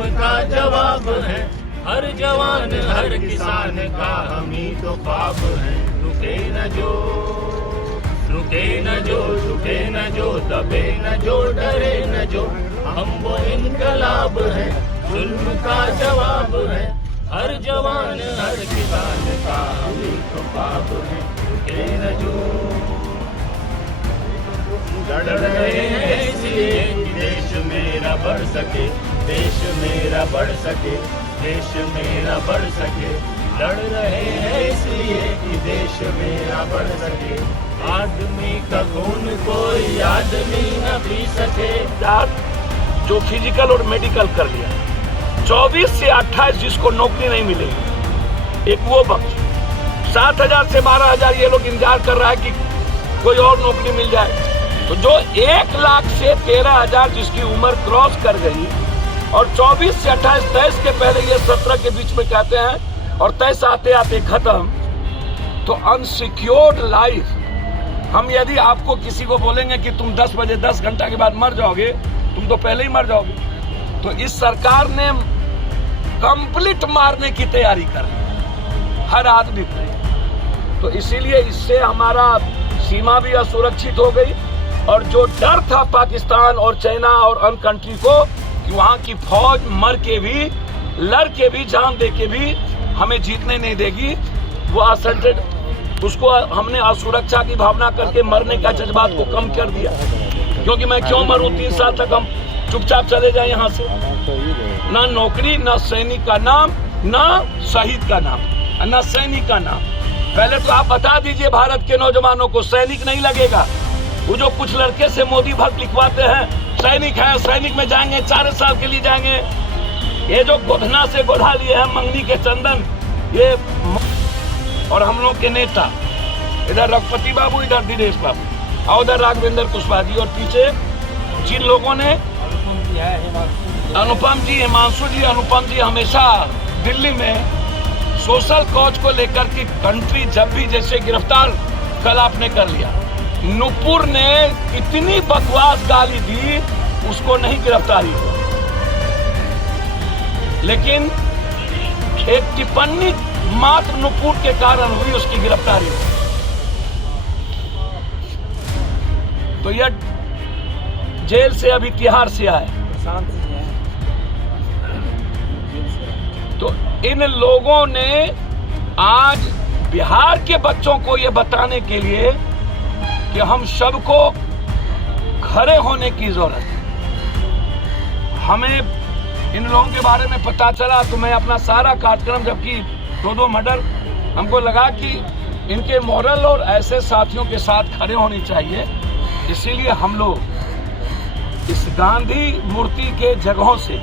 जुल्म का जवाब है। हर जवान हर किसान का हम ही तो ख्वाब है। रुके न जो, रुके न जो, झुके न जो, दबे न जो, डरे न जो, हम वो इनकलाब है। जुल्म का जवाब है। हर जवान हर किसान का हम ही तो ख्वाब है। रुके न जो, लड़ रहे हैं इसलिए कि देश मेरा बढ़ सके, देश मेरा बढ़ सके, देश मेरा बढ़ सके। लड़ रहे हैं इसलिए कि देश मेरा बढ़ सके। आदमी का खून कोई आदमी न पी सके। जो फिजिकल और मेडिकल कर लिया, 24 से 28 जिसको नौकरी नहीं मिलेगी, एक वो बख्श 7,000 से 12,000 ये लोग इंतजार कर रहा है कि कोई और नौकरी मिल जाए। तो जो 1 लाख से 13,000 जिसकी उम्र क्रॉस कर गई और 24 से 28, 23 के पहले ये 17 के बीच में कहते हैं और 23 आते आते खत्म, तो अनसिक्योर्ड लाइफ। हम यदि आपको किसी को बोलेंगे कि तुम 10 बजे 10 घंटा के बाद मर जाओगे, तुम तो पहले ही मर जाओगे। तो इस सरकार ने कंप्लीट मारने की तैयारी कर ली हर आदमी को। तो इसीलिए इससे हमारा सीमा भी असुरक्षित हो गई। और जो डर था पाकिस्तान और चाइना और अन्य कंट्री को कि वहां की फौज मर के भी, लड़ के भी, जान दे के भी हमें जीतने नहीं देगी, वो असंटेड उसको हमने असुरक्षा की भावना करके मरने का जज्बात को कम कर दिया। क्योंकि मैं क्यों मरूं, 3 साल तक हम चुपचाप चले जाए यहाँ से। ना नौकरी, ना सैनिक का नाम, ना शहीद का नाम, ना सैनिक का नाम। पहले तो आप बता दीजिए भारत के नौजवानों को, सैनिक नहीं लगेगा। वो जो कुछ लड़के से मोदी भक्त लिखवाते हैं, सैनिक है, सैनिक में जाएंगे, 4 साल के लिए जाएंगे। ये जो गोधना से गोधा लिए हैं मंगनी के चंदन, ये और हम लोग के नेता, इधर रघुपति बाबू, इधर दिनेश बाबू और उधर राघवेंद्र कुशवाहा जी, और पीछे जिन लोगों ने अनुपम जी, हिमांशु जी, अनुपम जी हमेशा दिल्ली में सोशल कॉज को लेकर के कंट्री जब भी जैसे गिरफ्तार कल आपने कर लिया, नुपुर ने इतनी बकवास गाली दी, उसको नहीं गिरफ्तारी हुआ। लेकिन एक टिप्पणी मात्र नुपुर के कारण हुई, उसकी गिरफ्तारी हुई। तो यह जेल से अभी तिहाड़ से आए। तो इन लोगों ने आज बिहार के बच्चों को यह बताने के लिए कि हम सबको खड़े होने की जरूरत है। हमें इन लोगों के बारे में पता चला तो मैं अपना सारा कार्यक्रम, जबकि 2 मर्डर, हमको लगा कि इनके मॉरल और ऐसे साथियों के साथ खड़े होनी चाहिए। इसीलिए हम लोग इस गांधी मूर्ति के जगहों से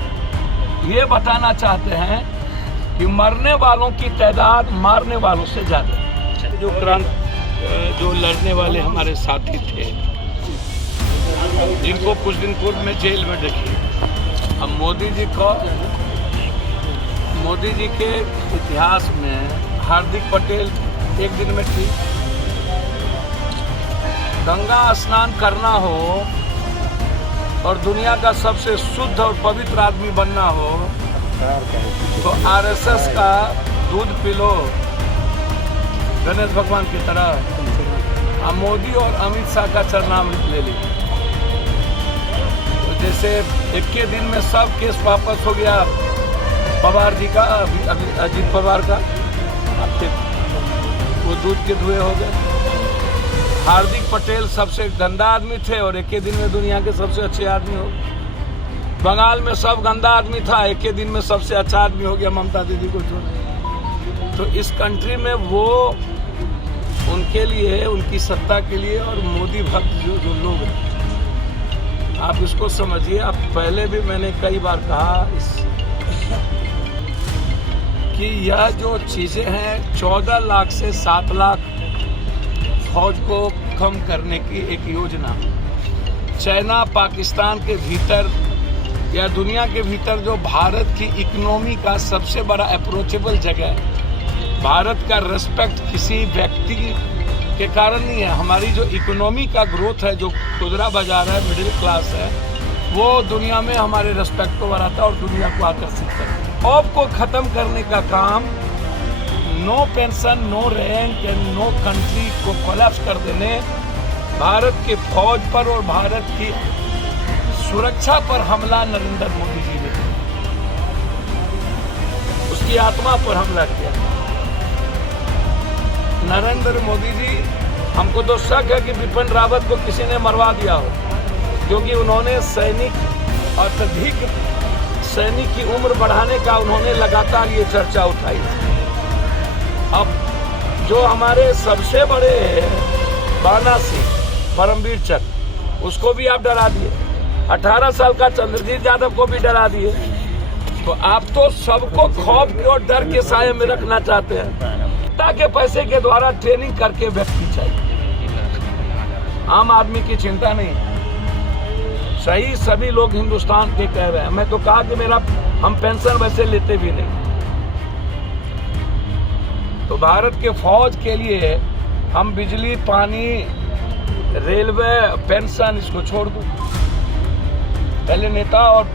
ये बताना चाहते हैं कि मरने वालों की तादाद मारने वालों से ज्यादा। जो लड़ने वाले हमारे साथी थे, जिनको कुछ दिन पूर्व में जेल में देखिए। अब मोदी जी के इतिहास में हार्दिक पटेल एक दिन में ठीक गंगा स्नान करना हो और दुनिया का सबसे शुद्ध और पवित्र आदमी बनना हो तो आरएसएस का दूध पी लो गणेश भगवान की तरह। अब मोदी और अमित शाह का चरनामृत ले लीजिए। तो जैसे एक के दिन में सब केस वापस हो गया, पवार जी का, अजीत पवार का, वो दूध के धुएं हो गए। हार्दिक पटेल सबसे गंदा आदमी थे और एक के दिन में दुनिया के सबसे अच्छे आदमी हो गए। बंगाल में सब गंदा आदमी था, एक के दिन में सबसे अच्छा आदमी हो गया ममता दीदी को छोड़। तो इस कंट्री में वो उनके लिए, उनकी सत्ता के लिए और मोदी भक्त जो लोग हैं, आप इसको समझिए। आप पहले भी मैंने कई बार कहा कि यह जो चीजें हैं 14 लाख से 7 लाख फौज को कम करने की एक योजना चाइना, पाकिस्तान के भीतर या दुनिया के भीतर जो भारत की इकोनॉमी का सबसे बड़ा अप्रोचेबल जगह है। भारत का रेस्पेक्ट किसी व्यक्ति के कारण नहीं है। हमारी जो इकोनॉमी का ग्रोथ है, जो खुदरा बाजार है, मिडिल क्लास है, वो दुनिया में हमारे रेस्पेक्ट को बढ़ाता है और दुनिया को आकर्षित करता है। जॉब को खत्म करने का काम, no pension, no rank and no country को कोलैप्स कर देने, भारत के फौज पर और भारत की सुरक्षा पर हमला नरेंद्र मोदी जी ने, उसकी आत्मा पर हमला किया। नरेंद्र मोदी जी, हमको तो शक है कि बिपिन रावत को किसी ने मरवा दिया हो, क्योंकि उन्होंने अत्यधिक सैनिक की उम्र बढ़ाने का उन्होंने लगातार ये चर्चा उठाई। अब जो हमारे सबसे बड़े बाना सिंह, परमवीर चक्र, उसको भी आप डरा दिए। 18 साल का चंद्रजीत यादव को भी डरा दिए। तो आप तो सबको खौफ और डर के साये में रखना चाहते हैं। ताकि पैसे के द्वारा ट्रेनिंग करके व्यक्ति चाहिए, आम आदमी की चिंता नहीं। सही सभी लोग हिंदुस्तान के कह रहे हैं। मैं तो कहा कि हम पेंशन वैसे लेते भी नहीं। तो भारत के फौज के लिए हम बिजली, पानी, रेलवे, पेंशन इसको छोड़ दूं। पहले नेता और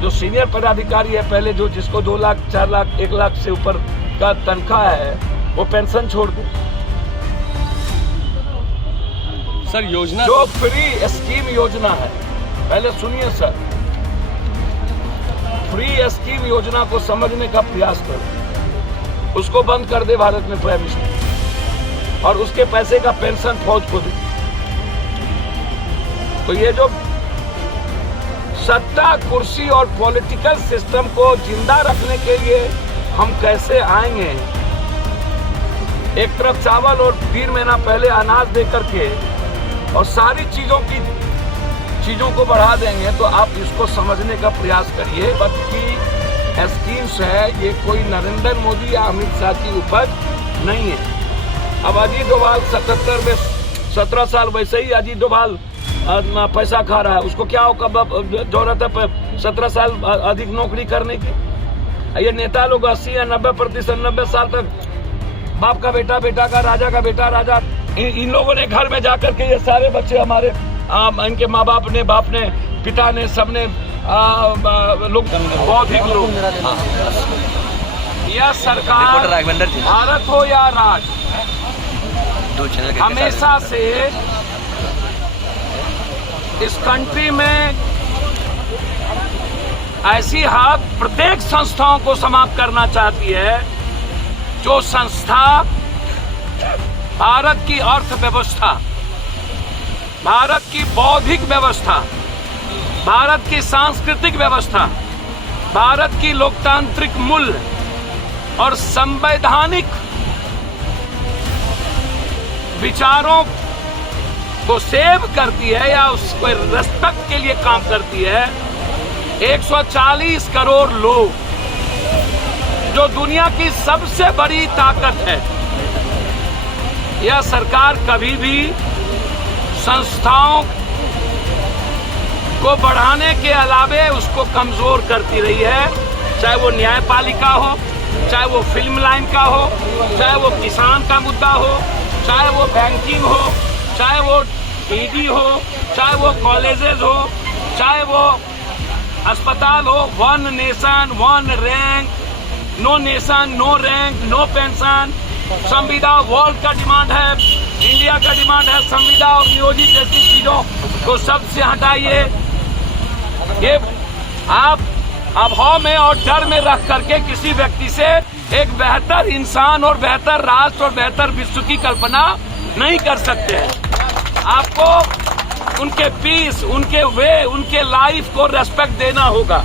जो सीनियर पदाधिकारी है, पहले जो जिसको 2 लाख, 4 लाख, 1 लाख से ऊपर का तनख्वाह है, वो पेंशन छोड़ दूं। सर योजना जो फ्री स्कीम योजना है, पहले सुनिए सर, फ्री स्कीम योजना को समझने का प्रयास करो। उसको बंद कर दे भारत में प्राइम मिनिस्टर, और उसके पैसे का पेंशन फौज को दे। तो ये जो सत्ता, कुर्सी और पॉलिटिकल सिस्टम को जिंदा रखने के लिए हम कैसे आएंगे, एक तरफ चावल और 3 महीना पहले अनाज दे करके और सारी चीजों को बढ़ा देंगे, तो आप इसको समझने का प्रयास करिए। पद की स्कीम्स है, ये कोई नरेंद्र मोदी या अमित शाह की उपज नहीं है। अब अजीत डोभाल 77 में 17 साल वैसे ही अजीत डोभाल पैसा खा रहा है। उसको क्या जरूरत है 17 साल अधिक नौकरी करने की? ये नेता लोग 80 या 90%, 90 साल तक बाप का बेटा, बेटा का राजा का बेटा, राजा। इन लोगों ने घर में जाकर के ये सारे बच्चे हमारे इनके माँ बाप ने, पिता ने, सबने लोग, बौद्धिक लोग, यह सरकार, भारत हो या राज, हमेशा से इस कंट्री में ऐसी प्रत्येक संस्थाओं को समाप्त करना चाहती है जो संस्था भारत की अर्थव्यवस्था, भारत की बौद्धिक व्यवस्था, भारत की सांस्कृतिक व्यवस्था, भारत की लोकतांत्रिक मूल्य और संवैधानिक विचारों को सेव करती है या उसको रेस्पेक्ट के लिए काम करती है। 140 करोड़ लोग, जो दुनिया की सबसे बड़ी ताकत है। यह सरकार कभी भी संस्थाओं को बढ़ाने के अलावे उसको कमजोर करती रही है, चाहे वो न्यायपालिका हो, चाहे वो फिल्म लाइन का हो, चाहे वो किसान का मुद्दा हो, चाहे वो बैंकिंग हो, चाहे वो ईडी हो, चाहे वो कॉलेजेस हो, चाहे वो अस्पताल हो। 1 nation 1 rank, no nation no rank, no pension. संविदा वर्ल्ड का डिमांड है, इंडिया का डिमांड है। संविदा और नियोजित जैसी चीजों को सबसे हटाइए। ये आप अभाव में और डर में रख करके किसी व्यक्ति से एक बेहतर इंसान और बेहतर राष्ट्र और बेहतर विश्व की कल्पना नहीं कर सकते हैं। आपको उनके पीस, उनके वे, उनके लाइफ को रेस्पेक्ट देना होगा।